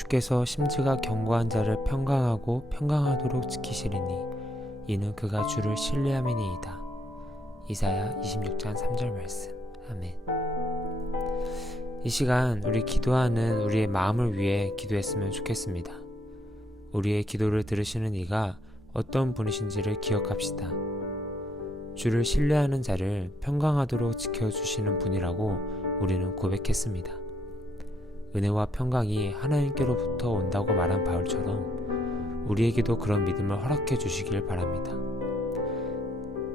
주께서 심지가 견고한 자를 평강하고 평강하도록 지키시리니 이는 그가 주를 신뢰함이니이다. 이사야 26장 3절 말씀. 아멘. 이 시간 우리 기도하는 우리의 마음을 위해 기도했으면 좋겠습니다. 우리의 기도를 들으시는 이가 어떤 분이신지를 기억합시다. 주를 신뢰하는 자를 평강하도록 지켜주시는 분이라고 우리는 고백했습니다. 은혜와 평강이 하나님께로부터 온다고 말한 바울처럼 우리에게도 그런 믿음을 허락해 주시길 바랍니다.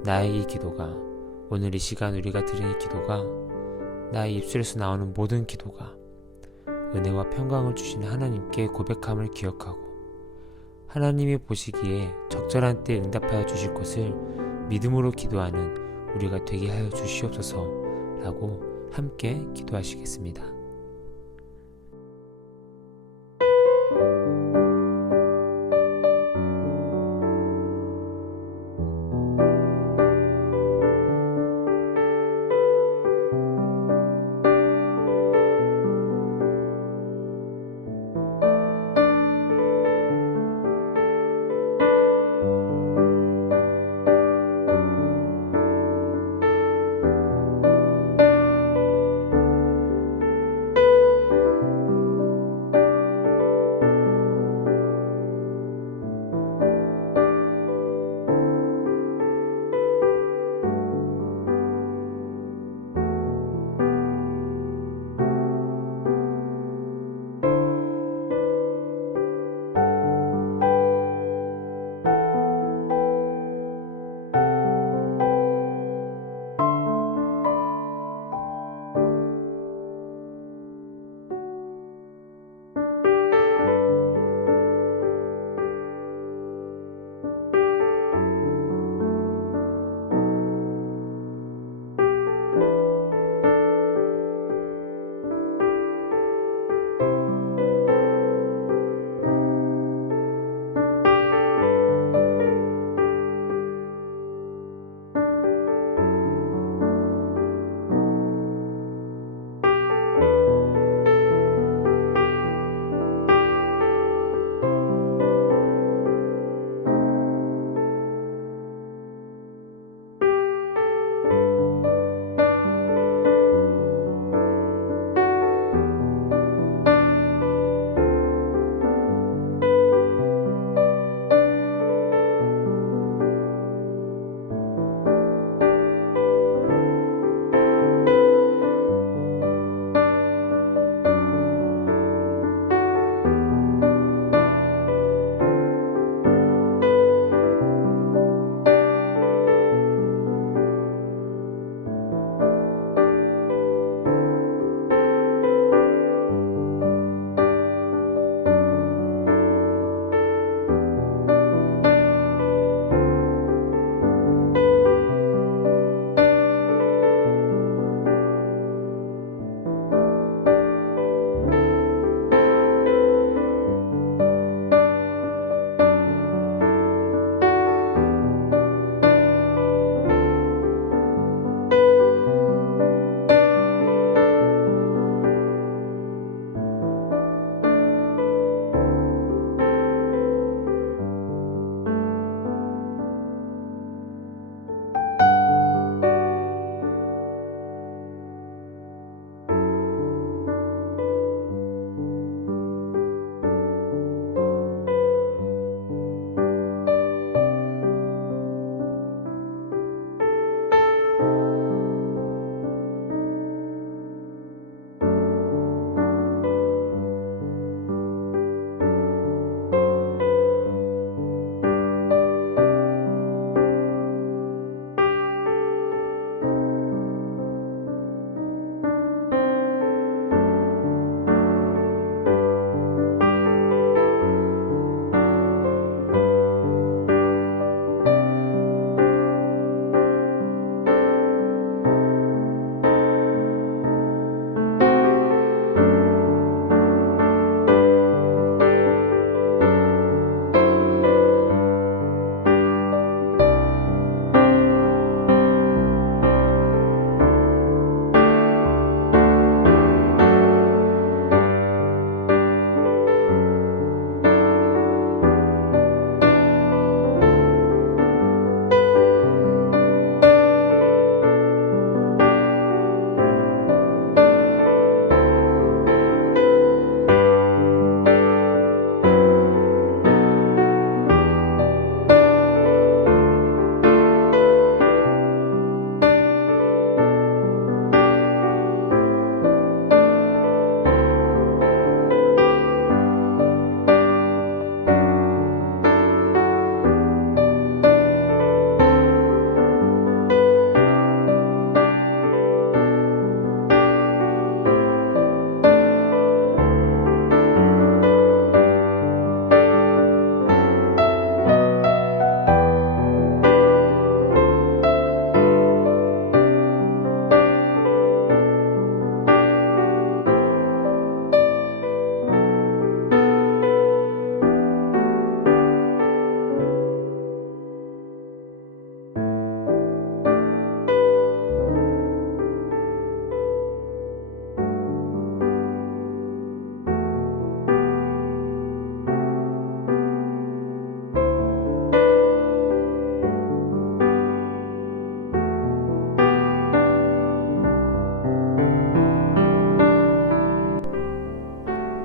나의 이 기도가, 오늘 이 시간 우리가 드린 이 기도가, 나의 입술에서 나오는 모든 기도가 은혜와 평강을 주시는 하나님께 고백함을 기억하고 하나님이 보시기에 적절한 때에 응답하여 주실 것을 믿음으로 기도하는 우리가 되게 하여 주시옵소서 라고 함께 기도하시겠습니다.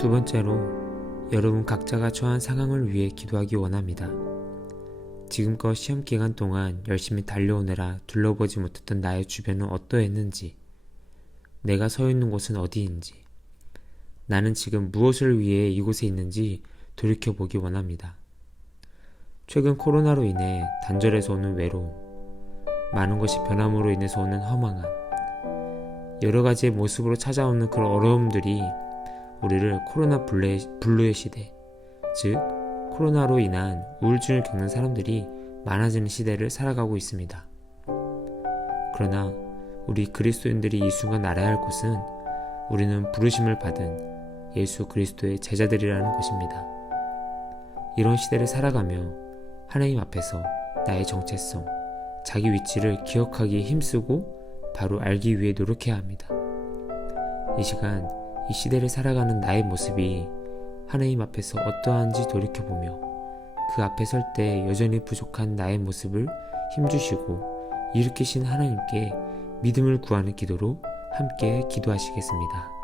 두 번째로, 여러분 각자가 처한 상황을 위해 기도하기 원합니다. 지금껏 시험 기간 동안 열심히 달려오느라 둘러보지 못했던 나의 주변은 어떠했는지, 내가 서 있는 곳은 어디인지, 나는 지금 무엇을 위해 이곳에 있는지 돌이켜보기 원합니다. 최근 코로나로 인해 단절해서 오는 외로움, 많은 것이 변함으로 인해서 오는 허망함, 여러 가지의 모습으로 찾아오는 그런 어려움들이 우리를 코로나 블루의 시대, 즉 코로나로 인한 우울증을 겪는 사람들이 많아지는 시대를 살아가고 있습니다. 그러나 우리 그리스도인들이 이 순간 알아야 할 것은 우리는 부르심을 받은 예수 그리스도의 제자들이라는 것입니다. 이런 시대를 살아가며 하나님 앞에서 나의 정체성, 자기 위치를 기억하기에 힘쓰고 바로 알기 위해 노력해야 합니다. 이 시간, 이 시대를 살아가는 나의 모습이 하나님 앞에서 어떠한지 돌이켜보며 그 앞에 설 때 여전히 부족한 나의 모습을 힘주시고 일으키신 하나님께 믿음을 구하는 기도로 함께 기도하시겠습니다.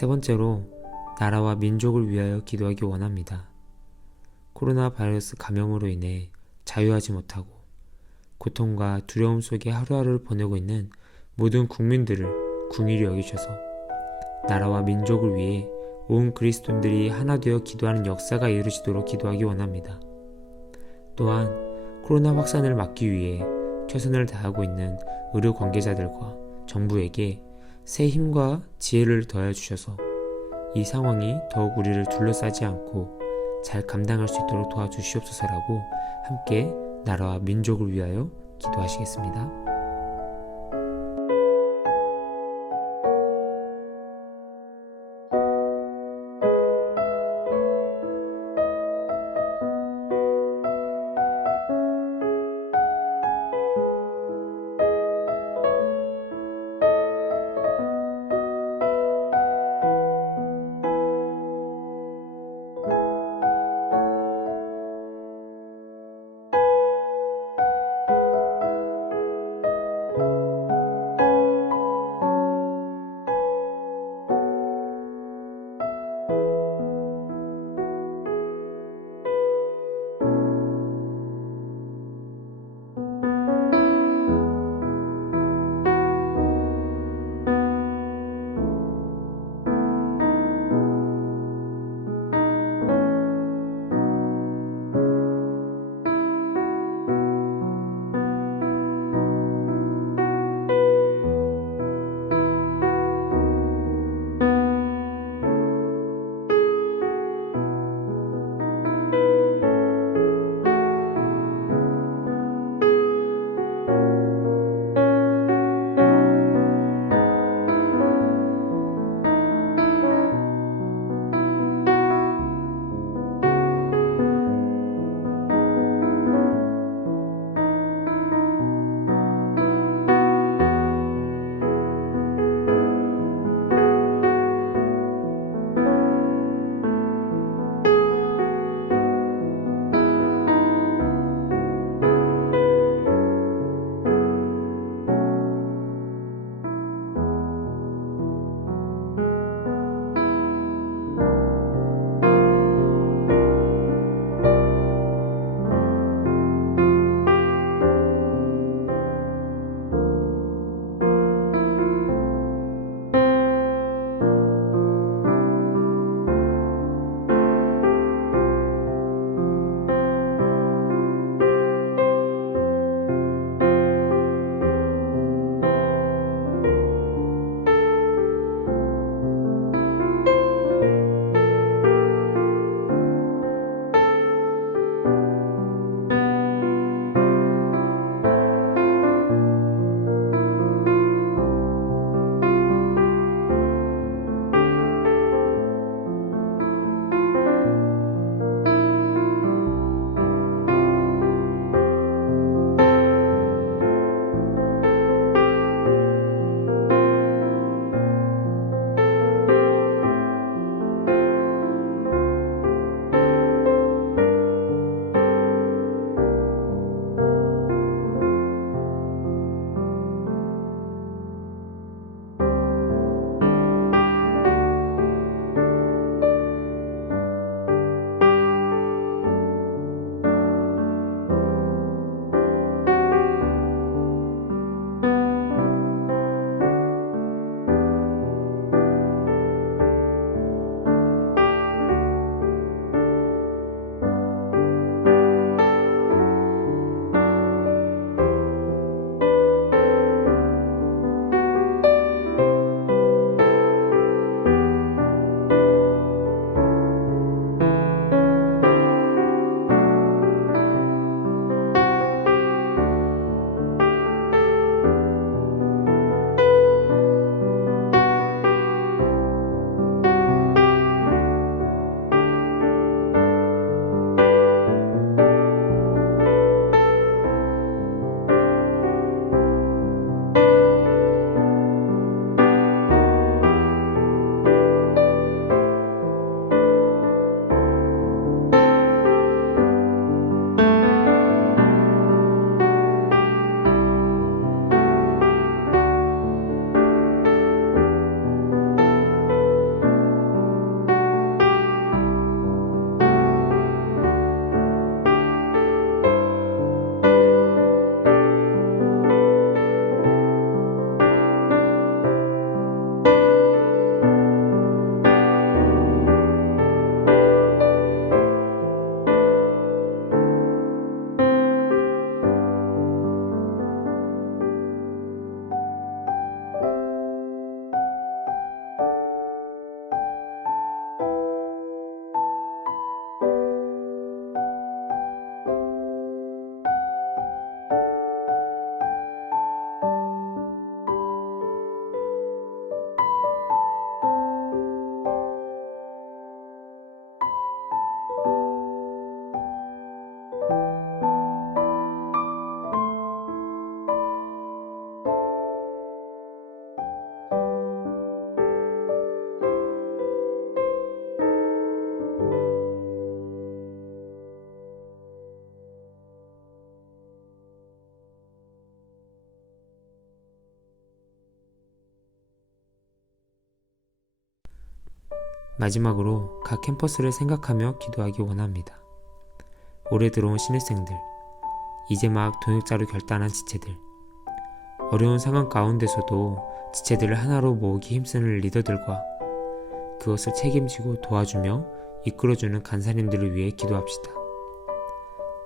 세 번째로, 나라와 민족을 위하여 기도하기 원합니다. 코로나 바이러스 감염으로 인해 자유하지 못하고 고통과 두려움 속에 하루하루를 보내고 있는 모든 국민들을 긍휼히 여기셔서 나라와 민족을 위해 온 그리스도인들이 하나 되어 기도하는 역사가 이루어지도록 기도하기 원합니다. 또한 코로나 확산을 막기 위해 최선을 다하고 있는 의료 관계자들과 정부에게 새 힘과 지혜를 더해 주셔서 이 상황이 더욱 우리를 둘러싸지 않고 잘 감당할 수 있도록 도와주시옵소서라고 함께 나라와 민족을 위하여 기도하시겠습니다. 마지막으로 각 캠퍼스를 생각하며 기도하기 원합니다. 올해 들어온 신입생들, 이제 막 동역자로 결단한 지체들, 어려운 상황 가운데서도 지체들을 하나로 모으기 힘쓰는 리더들과 그것을 책임지고 도와주며 이끌어주는 간사님들을 위해 기도합시다.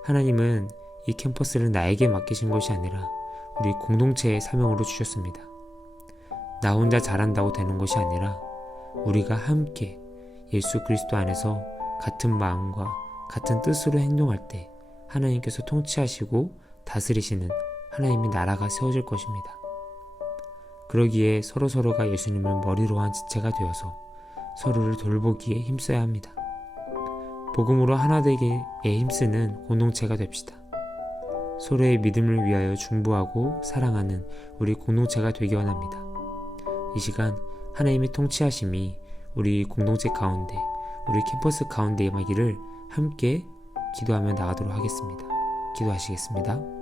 하나님은 이 캠퍼스를 나에게 맡기신 것이 아니라 우리 공동체의 사명으로 주셨습니다. 나 혼자 잘한다고 되는 것이 아니라 우리가 함께 예수 그리스도 안에서 같은 마음과 같은 뜻으로 행동할 때 하나님께서 통치하시고 다스리시는 하나님의 나라가 세워질 것입니다. 그러기에 서로서로가 예수님을 머리로 한 지체가 되어서 서로를 돌보기에 힘써야 합니다. 복음으로 하나 되기에 힘쓰는 공동체가 됩시다. 서로의 믿음을 위하여 중보하고 사랑하는 우리 공동체가 되기 원합니다. 이 시간 하나님의 통치하심이 우리 공동체 가운데, 우리 캠퍼스 가운데 임하기를 함께 기도하며 나가도록 하겠습니다. 기도하시겠습니다.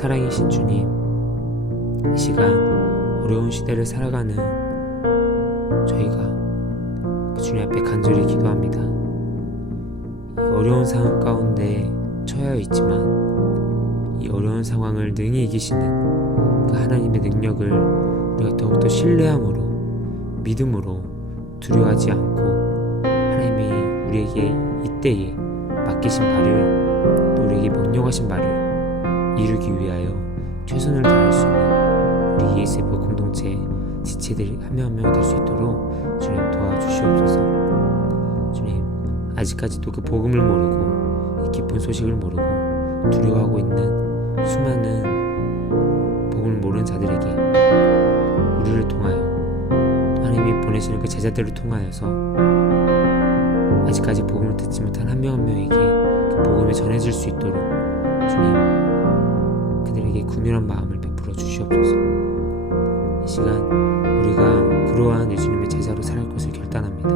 사랑이신 주님, 이 시간 어려운 시대를 살아가는 저희가 그 주님 앞에 간절히 기도합니다. 이 어려운 상황 가운데 처해 있지만 이 어려운 상황을 능히 이기시는 그 하나님의 능력을 우리가 더욱더 신뢰함으로, 믿음으로, 두려워하지 않고 하나님이 우리에게 이때에 맡기신 바를, 또 우리에게 명령하신 바를 이루기 위하여 최선을 다할 수 있는 우리 예수의 공동체 지체들이 한 명 한 명이 될 수 있도록 주님 도와주시옵소서. 주님, 아직까지도 그 복음을 모르고 이 기쁜 소식을 모르고 두려워하고 있는 수많은 복음을 모르는 자들에게 우리를 통하여, 하나님이 보내시는 그 제자들을 통하여서 아직까지 복음을 듣지 못한 한 명 한 명에게 그 복음이 전해질 수 있도록 주님, 그들에게 긍휼한 마음을 베풀어 주시옵소서. 이 시간 우리가 그러한 예수님의 제자로 살 것을 결단합니다.